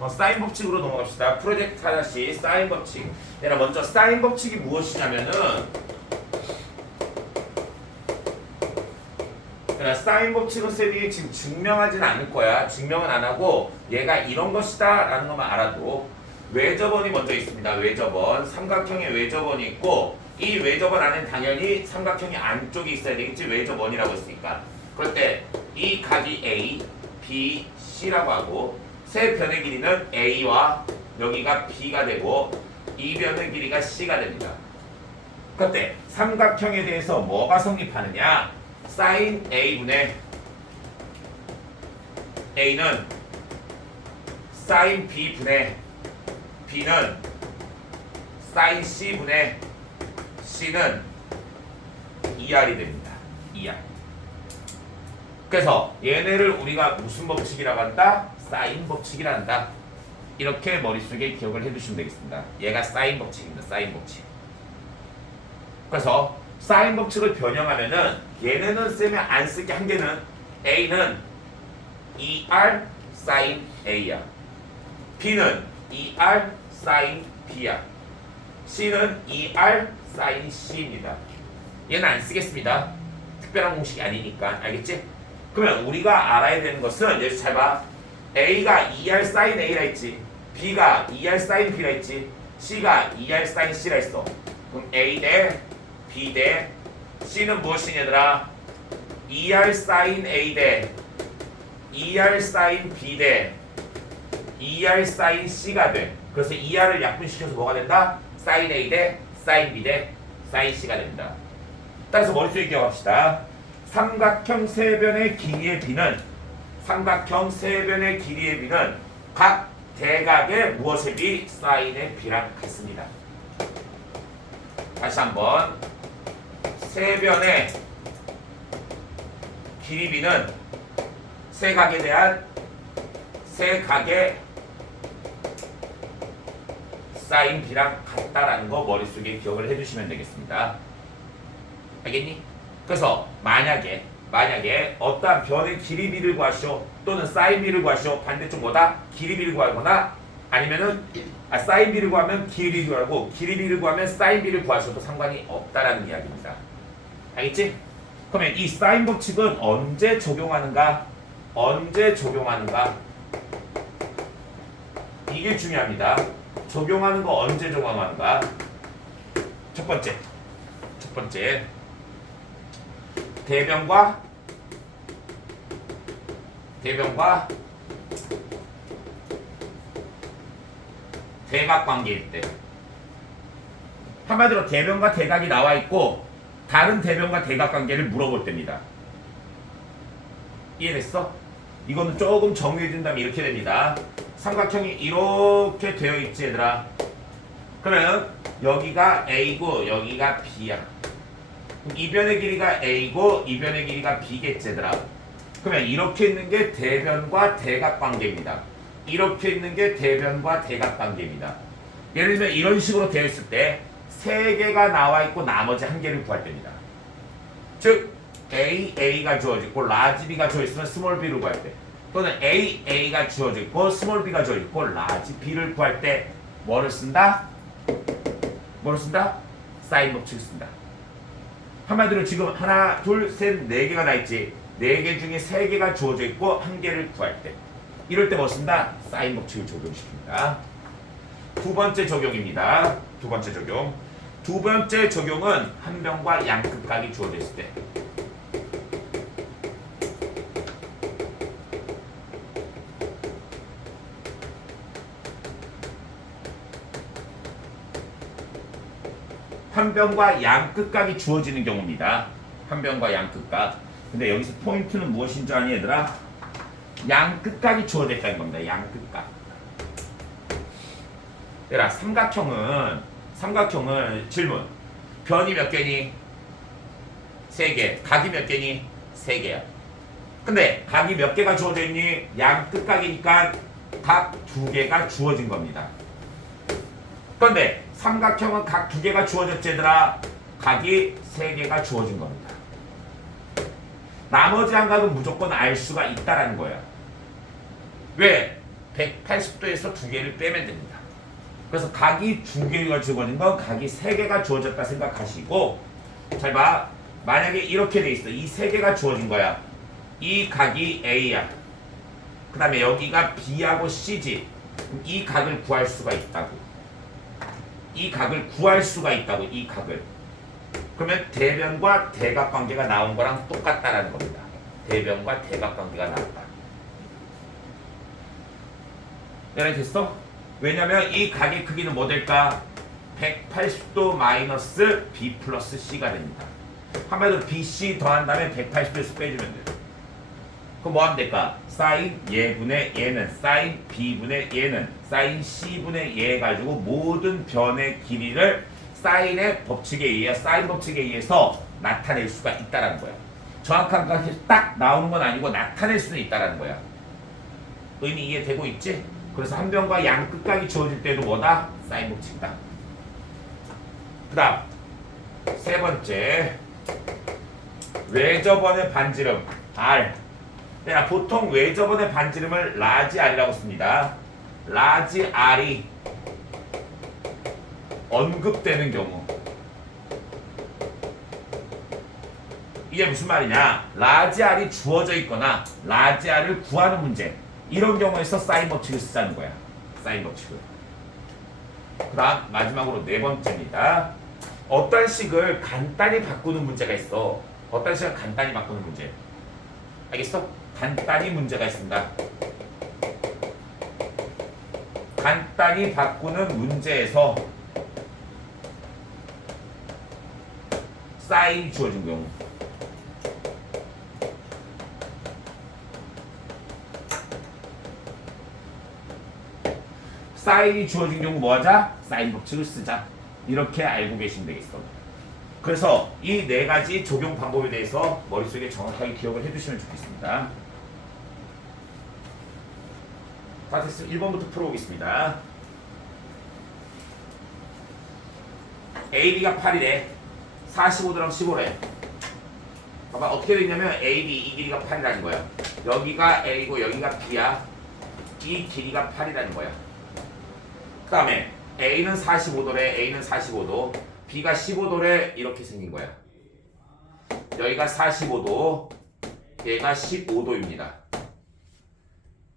어, 사인 법칙으로 넘어갑시다. 프로젝트 하나씩 사인 법칙. 얘라 먼저 사인 법칙이 무엇이냐면은 얘라 사인 법칙은 쌤이 지금 증명하진 않을 거야. 증명은 안 하고 얘가 이런 것이다 라는 것만 알아도 외접원이 먼저 있습니다. 외접원. 삼각형의 외접원이 있고 이 외접원 안에 당연히 삼각형이 안쪽에 있어야 되겠지. 외접원이라고 했으니까. 그럴 때 이 각이 A, B, C라고 하고 세 변의 길이는 A와 여기가 B가 되고 이 변의 길이가 C가 됩니다. 그때 삼각형에 대해서 뭐가 성립하느냐? 사인 A분의 A는 사인 B분의 B는 사인 C분의 C는 2R이 됩니다. 2R. 그래서 얘네를 우리가 무슨 법칙이라고 한다? 사인 법칙이라 한다. 이렇게 머릿속에 기억을 해두시면 되겠습니다. 얘가 사인 법칙입니다. 사인 법칙. 그래서 사인 법칙을 변형하면은 얘네는 쌤이 안 쓰게 한 개는 A는 2R 사인 A야. B는 2R 사인 B야. C는 2R 사인 C입니다. 얘는 안 쓰겠습니다. 특별한 공식이 아니니까 알겠지? 그러면 우리가 알아야 되는 것은 여기서 잘 봐. A가 2R 사인 A라 했지. B가 2R 사인 B라 했지. C가 2R 사인 C라 했어. 그럼 A 대 B 대 C는 무엇이니 얘들아? 2R 사인 A 대 2R 사인 B 대 2R 사인 C가 돼. 그래서 2R을 약분시켜서 뭐가 된다? 사인 A 대 사인 B 대 사인 C가 됩니다. 따라서 머릿속에 기억합시다. 삼각형 세 변의 길이의 비는 삼각형 세 변의 길이의 비는 각 대각의 무엇의 비? 사인의 비랑 같습니다. 다시 한번 세 변의 길이 비는 세 각에 대한 세 각의 사인 비랑 같다라는 거 머릿속에 기억을 해주시면 되겠습니다. 알겠니? 그래서 만약에 만약에 어떠한 변의 길이비를 구하시오 또는 사인비를 구하시오 반대쪽 뭐다? 길이비를 구하거나 아니면은 아, 사인비를 구하면 길이비를 구하고 길이비를 구하면 사인비를 구하셔도 상관이 없다라는 이야기입니다. 알겠지? 그러면 이 사인 법칙은 언제 적용하는가? 언제 적용하는가? 이게 중요합니다. 적용하는 거 언제 적용하는가? 첫 번째. 첫 번째. 대변과 대변과 대각 관계일 때 한마디로 대변과 대각이 나와 있고 다른 대변과 대각 관계를 물어볼 때입니다. 이해됐어? 이거는 조금 정리해 준다면 이렇게 됩니다. 삼각형이 이렇게 되어 있지 얘들아. 그러면 여기가 A고 여기가 B야. 그럼 이 변의 길이가 A고 이 변의 길이가 B겠지 얘들아. 그러면 이렇게 있는 게 대변과 대각 관계입니다. 이렇게 있는 게 대변과 대각 관계입니다. 예를 들면 이런 식으로 되어 있을 때 세 개가 나와 있고 나머지 한 개를 구할 때입니다. 즉 A, A가 주어져 있고 라지 B가 주어 있으면 스몰 B를 구할 때 또는 A, A가 주어져 있고 스몰 B가 주어져 있고 라지 B를 구할 때 뭐를 쓴다? 뭐를 쓴다? 사인 법칙을 쓴다. 한마디로 지금 하나, 둘, 셋, 네 개가 나 있지. 네 개 중에 세 개가 주어져 있고 한 개를 구할 때. 이럴 때 뭐 쓴다? 사인 법칙을 적용시킵니다. 두 번째 적용입니다. 두 번째 적용. 두 번째 적용은 한 병과 양끝각이 주어져 있을 때. 한 병과 양끝각이 주어지는 경우입니다. 한 병과 양끝각. 근데 여기서 포인트는 무엇인 줄 아니 얘들아? 양끝각이 주어져 있다는 겁니다. 양끝각. 얘들아 삼각형은 삼각형은 질문. 변이 몇 개니? 세 개. 각이 몇 개니? 세 개야. 근데 각이 몇 개가 주어져 있니? 양끝각이니까 각 두 개가 주어진 겁니다. 그런데 삼각형은 각 두 개가 주어졌지 얘들아 각이 세 개가 주어진 겁니다 나머지 한 각은 무조건 알 수가 있다라는 거야 왜? 180도에서 두 개를 빼면 됩니다. 그래서 각이 두 개가 주어진 건 각이 세 개가 주어졌다 생각하시고 잘 봐. 만약에 이렇게 돼 있어. 이 세 개가 주어진 거야. 이 각이 A야. 그 다음에 여기가 B하고 C지. 이 각을 구할 수가 있다고. 이 각을 구할 수가 있다고. 이 각을. 그러면 대변과 대각 관계가 나온 거랑 똑같다라는 겁니다. 대변과 대각 관계가 나왔다. 얘는 됐어? 왜냐면 이 각의 크기는 뭐 될까? 180도 마이너스 B 플러스 C가 됩니다. 한마디로 BC 더한 다음에 180도에서 빼주면 돼요. 그럼 뭐 하면 될까? 사인 예분의 얘는 사인 B분의 얘는 사인 C분의 얘 가지고 모든 변의 길이를 사인의 법칙에 의해 사인 법칙에 의해서 나타낼 수가 있다라는 거야. 정확한 값이 딱 나오는 건 아니고 나타낼 수는 있다라는 거야. 의미 이해되고 있지? 그래서 한 변과 양 끝각이 주어질 때도 뭐다? 사인 법칙이다. 그 다음 세 번째 외접원의 반지름 R 야, 보통 외접원의 반지름을 라지 R이라고 씁니다. 라지 R이 언급되는 경우. 이게 무슨 말이냐? 라지 R이 주어져 있거나 라지 R을 구하는 문제. 이런 경우에서 사인 법칙을 쓰자는 거야. 사인 법칙을. 그 다음 마지막으로 네 번째입니다. 어떤 식을 간단히 바꾸는 문제가 있어? 어떤 식을 간단히 바꾸는 문제? 알겠어? 간단히 문제가 있습니다 간단히 바꾸는 문제에서 사인이 주어진 경우 사인이 주어진 경우 뭐 하자? 사인 법칙을 쓰자. 이렇게 알고 계시면 되겠어. 그래서 이 네 가지 적용 방법에 대해서 머릿속에 정확하게 기억을 해두시면 좋겠습니다. 다 됐으면 1번부터 풀어보겠습니다. AB가 8이래. 45도랑 15래. 봐봐 어떻게 되냐면 AB 이 길이가 8이라는 거야. 여기가 A고 여기가 B야. 이 길이가 8이라는 거야. 그 다음에 A는 45도래 A는 45도 B가 15도래 이렇게 생긴 거야 여기가 45도 얘가 15도입니다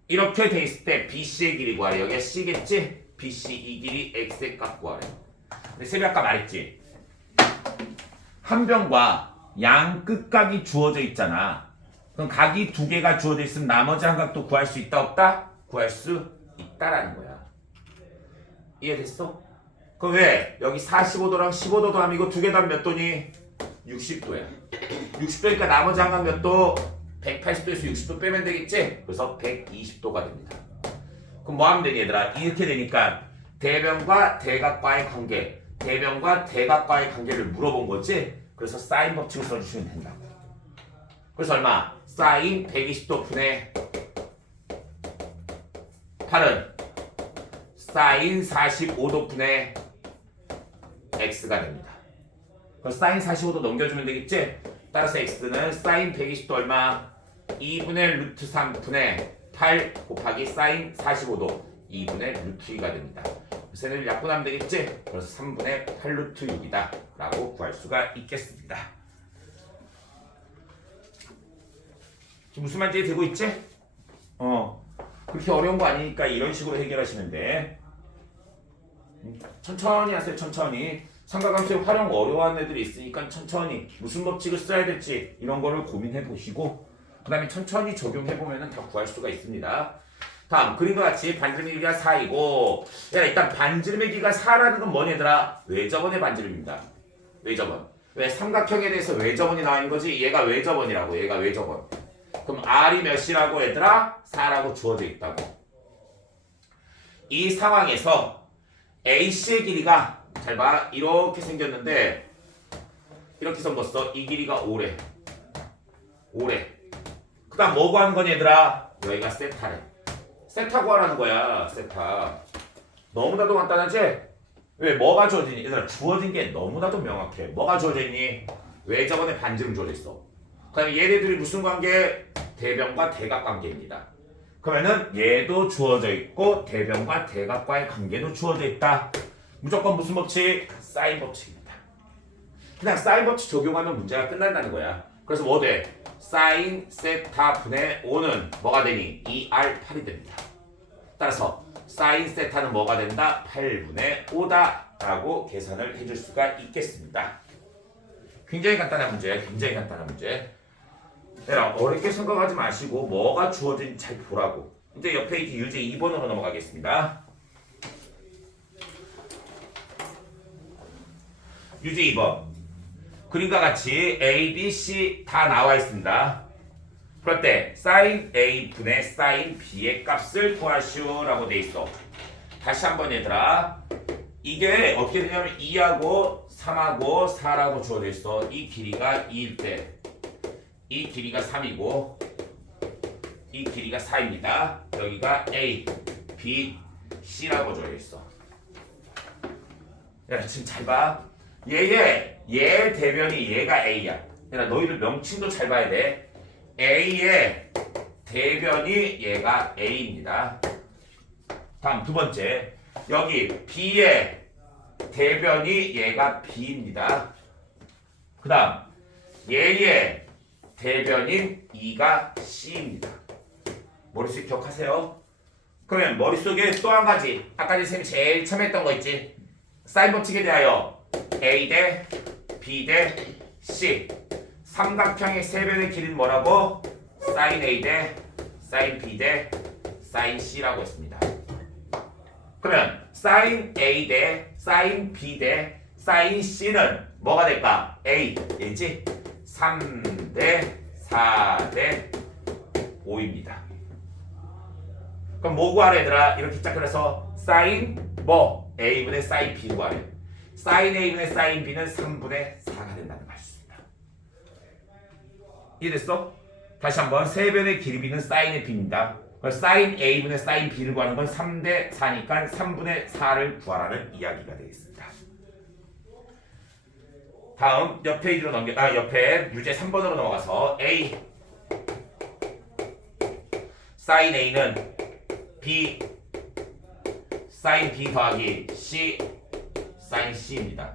이렇게 돼 있을 때 BC의 길이 구하래 여기가 C겠지? BC 이 길이 X의 값 구하래 근데 쌤이 아까 말했지 한 변과 양 끝각이 주어져 있잖아 그럼 각이 두 개가 주어져 있으면 나머지 한 각도 구할 수 있다 없다? 구할 수 있다라는 거야 이해됐어? 그럼 왜? 여기 45도랑 15도 더하면 이거 두개 더하면 몇 도니? 60도야. 60도니까 나머지 한 각 몇 도? 180도에서 60도 빼면 되겠지? 그래서 120도가 됩니다. 그럼 뭐 하면 되니 얘들아? 이렇게 되니까 대변과 대각과의 관계, 대변과 대각과의 관계를 물어본 거지? 그래서 사인 법칙을 써주시면 된다고. 그래서 얼마? 사인 120도 분의 8은 사인 45도 분의 x가 됩니다. 그럼 사인 45도 넘겨주면 되겠지? 따라서 x는 사인 120도 얼마? 2분의 루트 3 분의 8 곱하기 사인 45도 2분의 루트 2가 됩니다. 세를 약분하면 되겠지? 그래서 3분의 8 루트 6이다 라고 구할 수가 있겠습니다. 지금 무슨 말인지 되고 있지? 어 그렇게 어려운 거 아니니까 이런 식으로 해결하시면 돼. 천천히 하세요 천천히 삼각함수의 활용 어려워하는 애들이 있으니까 천천히 무슨 법칙을 써야 될지 이런 거를 고민해 보시고 그 다음에 천천히 적용해 보면 다 구할 수가 있습니다 다음 그림과 같이 반지름의 길이가 4이고 야 일단 반지름의 길이가 4라는 건 뭐니 얘들아 외접원의 반지름입니다 외접원 왜 삼각형에 대해서 외접원이 나와 있는 거지 얘가 외접원이라고 얘가 외접원 그럼 R이 몇이라고 얘들아 4라고 주어져 있다고 이 상황에서 AC의 길이가 잘 봐. 이렇게 생겼는데 이렇게 생겼어. 이 길이가 5래. 5래. 그 다음 뭐 구하는 거니 얘들아? 여기가 세타래. 세타 구하라는 거야. 세타. 너무나도 간단하지? 왜 뭐가 주어지니? 얘들아 주어진 게 너무나도 명확해. 뭐가 주어져 있니? 왜 저번에 반지름 주어져 있어? 그 다음에 얘네들이 무슨 관계? 대변과 대각 관계입니다. 그러면은 얘도 주어져 있고 대변과 대각과의 관계도 주어져 있다. 무조건 무슨 법칙? 사인 법칙입니다. 그냥 사인 법칙 적용하면 문제가 끝난다는 거야. 그래서 뭐 돼? 사인 세타 분의 5는 뭐가 되니? 2R8이 됩니다. 따라서 사인 세타는 뭐가 된다? 8분의 5다 라고 계산을 해줄 수가 있겠습니다. 굉장히 간단한 문제, 굉장히 간단한 문제. 얘들아 어렵게 생각하지 마시고 뭐가 주어진지 잘 보라고. 이제 옆에 이렇게 유제 2번으로 넘어가겠습니다. 유제 2번. 그림과 같이 A, B, C 다 나와 있습니다. 그럴 때 sin A 분의 sin B의 값을 구하시오라고 돼 있어. 다시 한번 얘들아. 이게 어떻게 되냐면 2하고 3하고 4라고 주어져 있어. 이 길이가 2일 때. 이 길이가 3이고 이 길이가 4입니다. 여기가 A, B, C라고 주어져 있어. 야, 지금 잘 봐. 얘의 얘 대변이 얘가 A야. 야, 너희들 명칭도 잘 봐야 돼. A의 대변이 얘가 A입니다. 다음 두 번째. 여기 B의 대변이 얘가 B입니다. 그 다음 얘의 대변인 2가 C입니다. 머릿속에 기억하세요? 그러면 머릿속에 또 한 가지 아까 선생님이 제일 처음 했던 거 있지? 사인 법칙에 대하여 A 대 B 대 C 삼각형의 세 변의 길이는 뭐라고? 사인 A 대 사인 B 대 사인 C라고 했습니다. 그러면 사인 A 대 사인 B 대 사인 C는 뭐가 될까? A 얘지? 3 대 4 대 5입니다. 그럼 뭐 구하래 얘들아? 이렇게 짝 그래서 사인 뭐 A분의 사인 B를 구하래. 사인 A분의 사인 B는 3분의 4가 된다는 말씀입니다. 이해됐어? 다시 한번 세변의 길이 B는 사인의 B입니다. 사인 A분의 사인 B를 구하는 건 3대 4니까 3분의 4를 구하라는 이야기가 되겠습니다. 다음 옆 페이지로 넘겨 아 옆에 유제 3번으로 넘어가서 A 사인 A는 B 사인 B 더하기 C 사인 C입니다.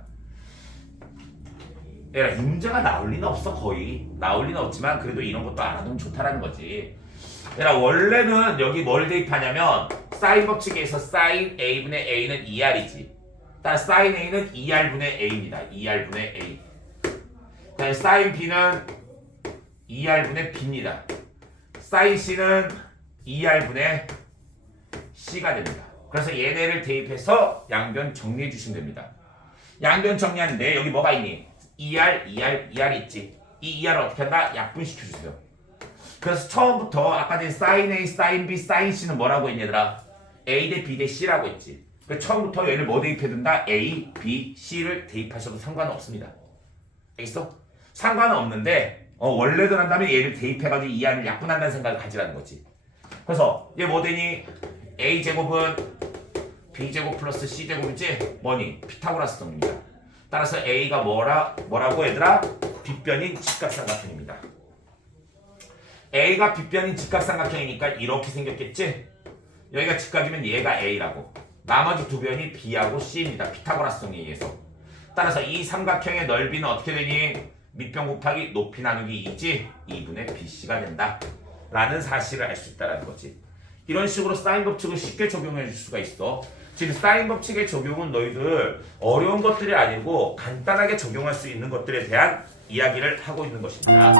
이 문제가 나올 리는 없어 거의 나올 리는 없지만 그래도 이런 것도 알아두면 좋다라는 거지. 얘라 원래는 여기 뭘 대입하냐면 사인 법칙에서 사인 A분의 A는 2R이지. 따라 사인 A는 2R분의 A입니다. 2R분의 A. 그다음에 사인 B는 2R분의 B입니다. 사인 C는 2R분의 C가 됩니다. 그래서 얘네를 대입해서 양변 정리해 주시면 됩니다. 양변 정리하는데 여기 뭐가 있니? 2R, 2R, 2R 있지. 이 2R을 어떻게 한다? 약분시켜 주세요. 그래서 처음부터 아까 전 사인 A, 사인 B, 사인 C는 뭐라고 했니 얘들아? A 대 B 대 C라고 했지. 그 처음부터 얘를 뭐 대입해둔다? A, B, C를 대입하셔도 상관은 없습니다. 알겠어? 상관은 없는데 어, 원래도 한다면 얘를 대입해가지고 이 안을 약분한다는 생각을 가지라는 거지. 그래서 얘 뭐 되니? A 제곱은 B 제곱 플러스 C 제곱이지 뭐니? 피타고라스성입니다. 따라서 A가 뭐라 뭐라고 얘들아? 빗변인 직각삼각형입니다. A가 빗변인 직각삼각형이니까 이렇게 생겼겠지? 여기가 직각이면 얘가 A라고. 나머지 두 변이 B하고 C입니다. 피타고라스성에 의해서. 따라서 이 삼각형의 넓이는 어떻게 되니? 밑변 곱하기 높이 나누기 2지 2분의 BC가 된다. 라는 사실을 알 수 있다는 거지. 이런 식으로 사인 법칙을 쉽게 적용해 줄 수가 있어. 지금 사인 법칙의 적용은 너희들 어려운 것들이 아니고 간단하게 적용할 수 있는 것들에 대한 이야기를 하고 있는 것입니다.